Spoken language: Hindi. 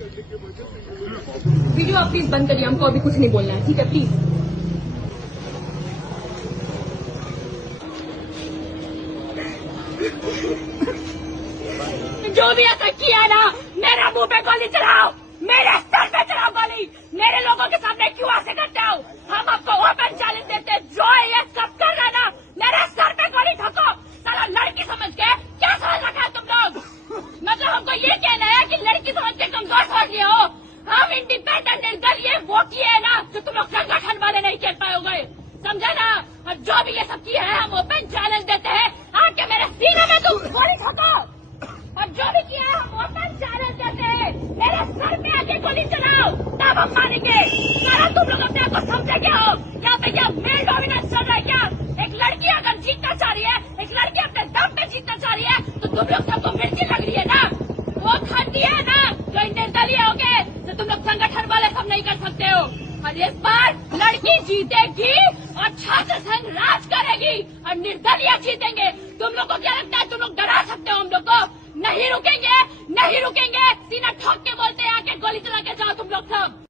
वीडियो आप प्लीज बंद करिए, हमको अभी कुछ नहीं बोलना है, ठीक है प्लीज। जो भी ऐसा किया ना, मेरे मुंह पे गोली चलाओ, मेरे सर पे चलाओ गोली, मेरे लोगों के सामने क्यों ऐसे करते हो? हम आपको ओपन चैलेंज देते हैं, जो ये सब कर रहा है ना, मेरे सर पे गोली ठोको। साला लड़की समझ के क्या समझ रखा है तुम लोग? मतलब हमको ये कहना है कि लड़की समझ के कमजोर समझ लिए हो? हम इंडिपेंडेंट निर्दलीय वो किए है ना, जो तुम लोग संगठन वाले नहीं खेल पाओगे, समझा ना? और जो भी ये सब किया है, हम ओपन चैलेंज देते हैं, आके मेरे सीने में तुम गोली ठोको। और जो भी किया है, हम ओपन चैलेंज देते हैं, मेरे सर पे आके गोली चलाओ, तब हम मानेंगे। सारा तुम लोग अपने आप को समझे क्या हो? क्या भैया मेल डोमिनेंस चल रहा है क्या? एक लड़की अगर जीतना चाह रही है, एक लड़की अपने दम पे जीतना चाह रही है, तो तुम लोग सबको मिर्ची लग रही है ना? वो खंडी है ना, जो निर्दलीय हो गए, तो तुम लोग संगठन वाले सब नहीं कर सकते हो। और इस बार लड़की जीतेगी और छात्र संघ राज करेगी और निर्दलीय जीतेंगे। तुम लोग को क्या लगता है तुम लोग डरा सकते हो हम लोग को? नहीं रुकेंगे, नहीं रुकेंगे। सीना ठोक के बोलते हैं, आके गोली चला के जाओ तुम लोग सब।